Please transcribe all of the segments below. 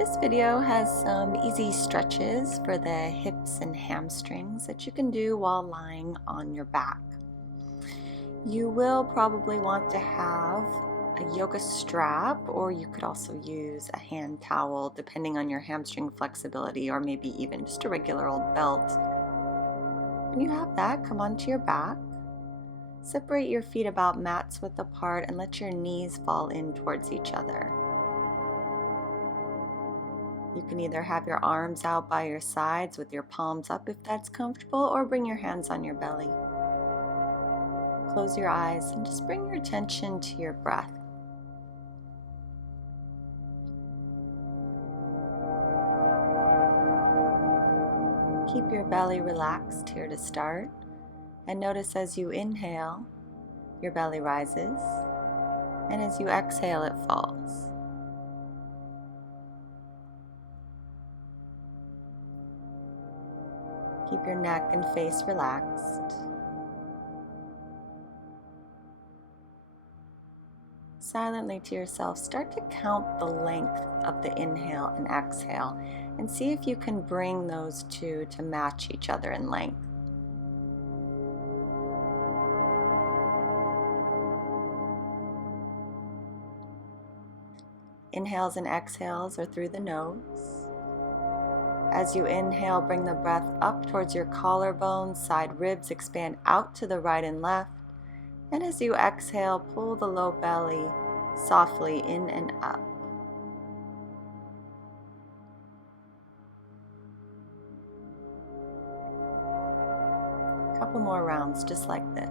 This video has some easy stretches for the hips and hamstrings that you can do while lying on your back. You will probably want to have a yoga strap, or you could also use a hand towel depending on your hamstring flexibility, or maybe even just a regular old belt. When you have that, come onto your back. Separate your feet about mat's width apart and let your knees fall in towards each other. You can either have your arms out by your sides with your palms up if that's comfortable, or bring your hands on your belly. Close your eyes and just bring your attention to your breath. Keep your belly relaxed here to start, and notice as you inhale, your belly rises, and as you exhale, it falls. Keep your neck and face relaxed. Silently to yourself, start to count the length of the inhale and exhale and see if you can bring those two to match each other in length. Inhales and exhales are through the nose. As you inhale, bring the breath up towards your collarbones, side ribs expand out to the right and left. And as you exhale, pull the low belly softly in and up. A couple more rounds just like this.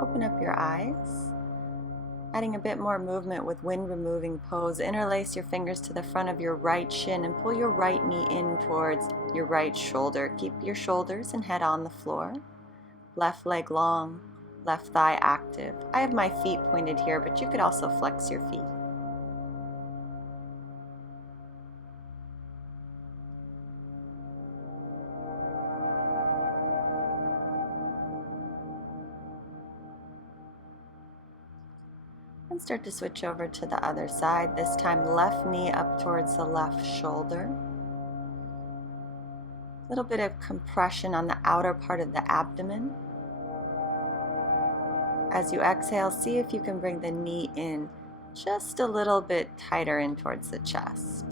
Open up your eyes, adding a bit more movement with wind removing pose. Interlace your fingers to the front of your right shin and pull your right knee in towards your right shoulder. Keep your shoulders and head on the floor. Left leg long, left thigh active. I have my feet pointed here, but you could also flex your feet. And start to switch over to the other side. This time left knee up towards the left shoulder. A little bit of compression on the outer part of the abdomen. As you exhale, see if you can bring the knee in just a little bit tighter in towards the chest.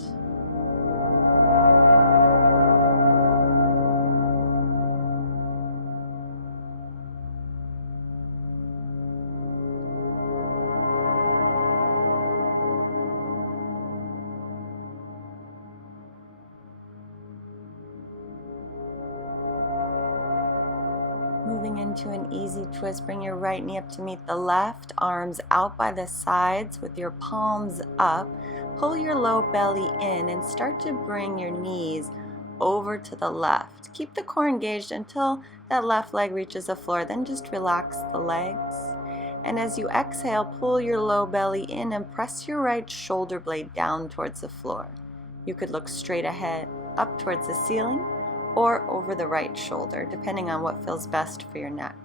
Moving into an easy twist, bring your right knee up to meet the left, arms out by the sides with your palms up. Pull your low belly in and start to bring your knees over to the left. Keep the core engaged until that left leg reaches the floor, then just relax the legs. And as you exhale, pull your low belly in and press your right shoulder blade down towards the floor. You could look straight ahead, up towards the ceiling, or over the right shoulder, depending on what feels best for your neck.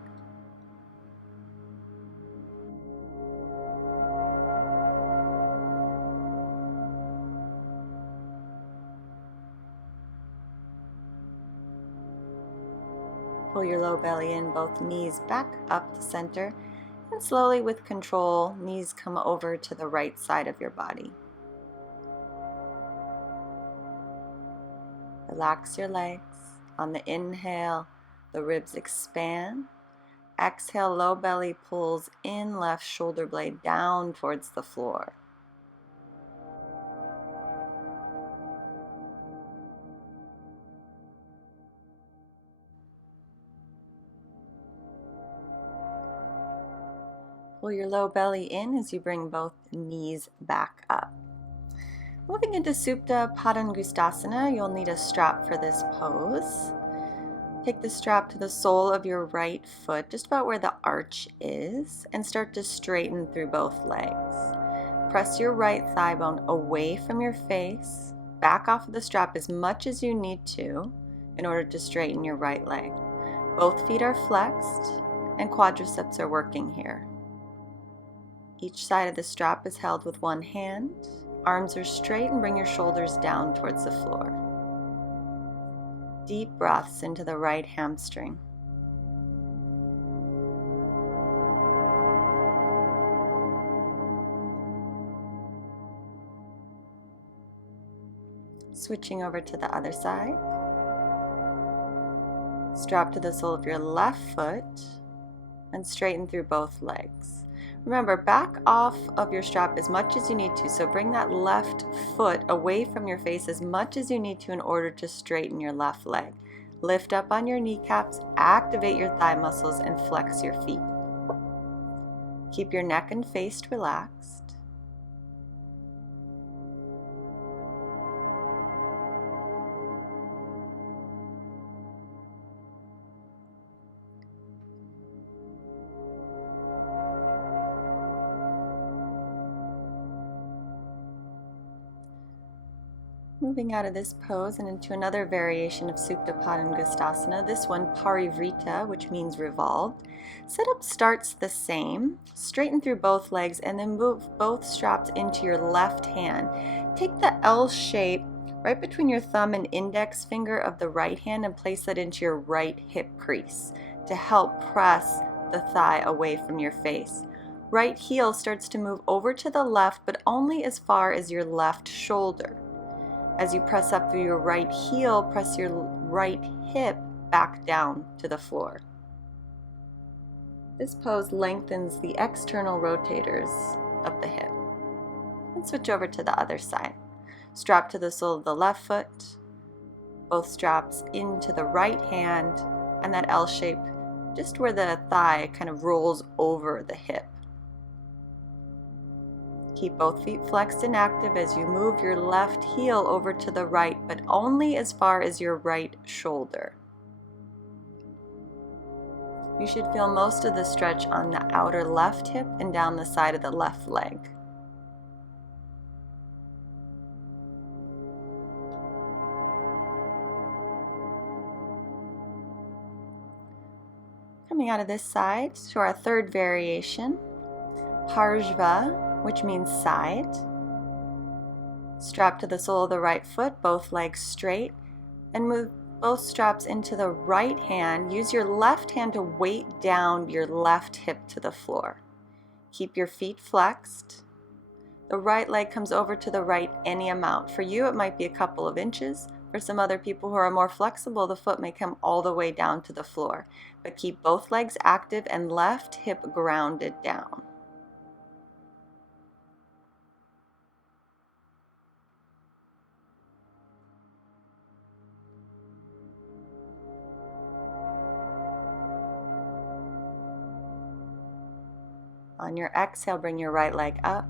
Pull your low belly in, both knees back up to center, and slowly with control, knees come over to the right side of your body. Relax your legs. On the inhale, the ribs expand. Exhale, low belly pulls in, left shoulder blade down towards the floor. Pull your low belly in as you bring both knees back up. Moving into Supta Padangusthasana, you'll need a strap for this pose. Take the strap to the sole of your right foot, just about where the arch is, and start to straighten through both legs. press your right thigh bone away from your face. Back off of the strap as much as you need to in order to straighten your right leg. Both feet are flexed and quadriceps are working here. Each side of the strap is held with one hand. Arms are straight and bring your shoulders down towards the floor. Deep breaths into the right hamstring. Switching over to the other side. Strap to the sole of your left foot and straighten through both legs. Remember, back off of your strap as much as you need to, so bring that left foot away from your face as much as you need to in order to straighten your left leg. Lift up on your kneecaps, activate your thigh muscles, and flex your feet. Keep your neck and face relaxed. Moving out of this pose and into another variation of Supta Padangusthasana, this one Parivrita, which means revolved. Setup starts the same. Straighten through both legs and then move both straps into your left hand. Take the L shape right between your thumb and index finger of the right hand and place that into your right hip crease to help press the thigh away from your face. Right heel starts to move over to the left, but only as far as your left shoulder. As you press up through your right heel, press your right hip back down to the floor. This pose lengthens the external rotators of the hip. And switch over to the other side. Strap to the sole of the left foot, both straps into the right hand, and that L shape just where the thigh kind of rolls over the hip. Keep both feet flexed and active as you move your left heel over to the right, but only as far as your right shoulder. You should feel most of the stretch on the outer left hip and down the side of the left leg. Coming out of this side to our third variation, Parshva, which means side. Strap to the sole of the right foot, both legs straight, and move both straps into the right hand. Use your left hand to weight down your left hip to the floor. Keep your feet flexed. The right leg comes over to the right any amount. For you, it might be a couple of inches. For some other people who are more flexible, the foot may come all the way down to the floor. But keep both legs active and left hip grounded down. On your exhale, bring your right leg up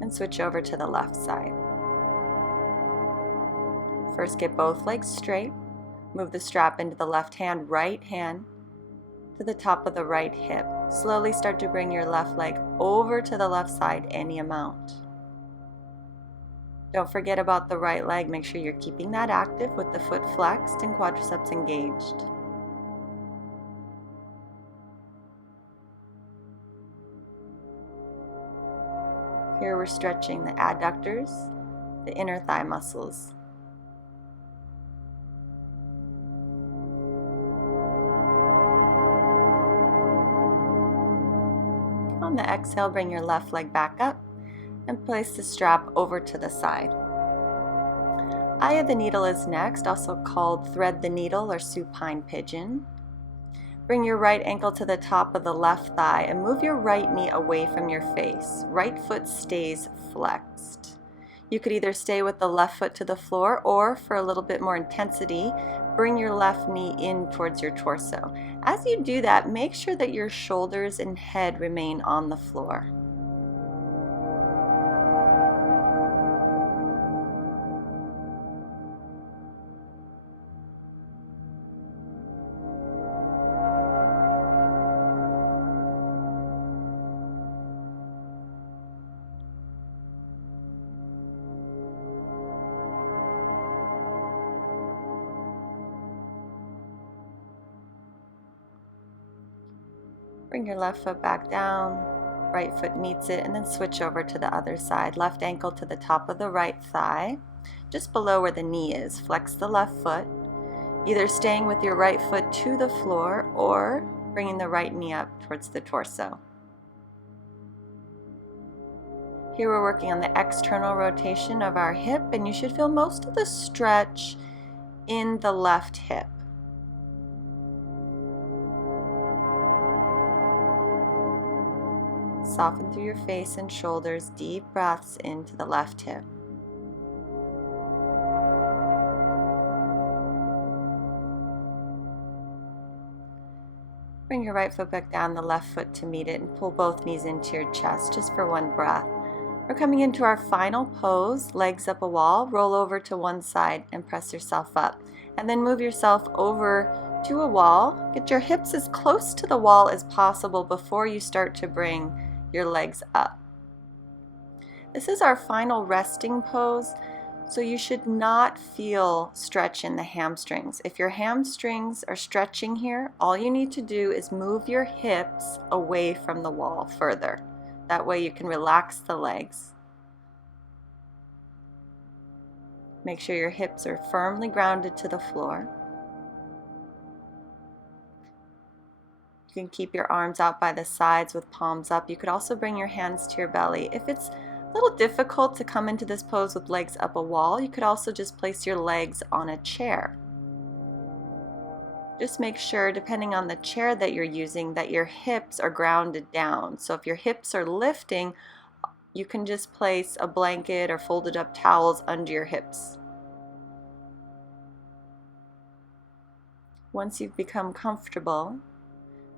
and switch over to the left side. First, get both legs straight. Move the strap into the left hand, right hand to the top of the right hip. Slowly start to bring your left leg over to the left side any amount. Don't forget about the right leg. Make sure you're keeping that active with the foot flexed and quadriceps engaged. Here we're stretching the adductors, the inner thigh muscles. On the exhale, bring your left leg back up and place the strap over to the side. Eye of the needle is next, also called thread the needle or supine pigeon. Bring your right ankle to the top of the left thigh and move your right knee away from your face. Right foot stays flexed. You could either stay with the left foot to the floor or, for a little bit more intensity, bring your left knee in towards your torso. As you do that, make sure that your shoulders and head remain on the floor. Bring your left foot back down, right foot meets it, and then switch over to the other side. Left ankle to the top of the right thigh, just below where the knee is. Flex the left foot, either staying with your right foot to the floor or bringing the right knee up towards the torso. Here we're working on the external rotation of our hip, and you should feel most of the stretch in the left hip. Soften through your face and shoulders, deep breaths into the left hip. Bring your right foot back down, the left foot to meet it, and pull both knees into your chest just for one breath. We're coming into our final pose, legs up a wall, roll over to one side and press yourself up. And then move yourself over to a wall. Get your hips as close to the wall as possible before you start to bring your legs up. This is our final resting pose, so you should not feel stretch in the hamstrings. If your hamstrings are stretching here, all you need to do is move your hips away from the wall further. That way you can relax the legs. Make sure your hips are firmly grounded to the floor. You can keep your arms out by the sides with palms up. You could also bring your hands to your belly. If it's a little difficult to come into this pose with legs up a wall, you could also just place your legs on a chair. Just make sure, depending on the chair that you're using, that your hips are grounded down. So if your hips are lifting, you can just place a blanket or folded up towels under your hips. Once you've become comfortable,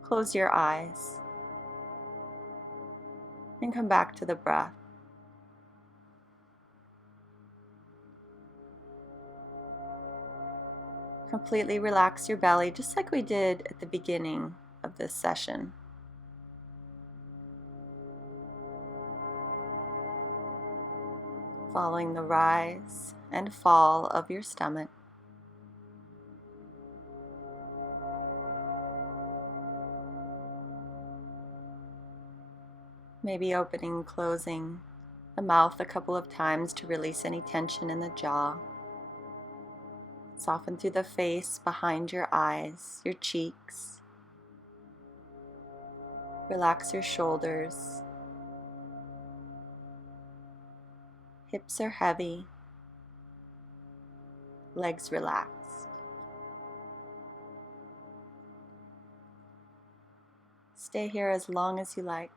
close your eyes and come back to the breath. Completely relax your belly, just like we did at the beginning of this session. Following the rise and fall of your stomach. Maybe opening and closing the mouth a couple of times to release any tension in the jaw. Soften through the face, behind your eyes, your cheeks. Relax your shoulders. Hips are heavy. Legs relaxed. Stay here as long as you like.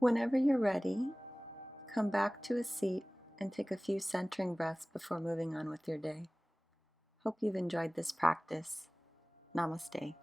Whenever you're ready, come back to a seat and take a few centering breaths before moving on with your day. Hope you've enjoyed this practice. Namaste.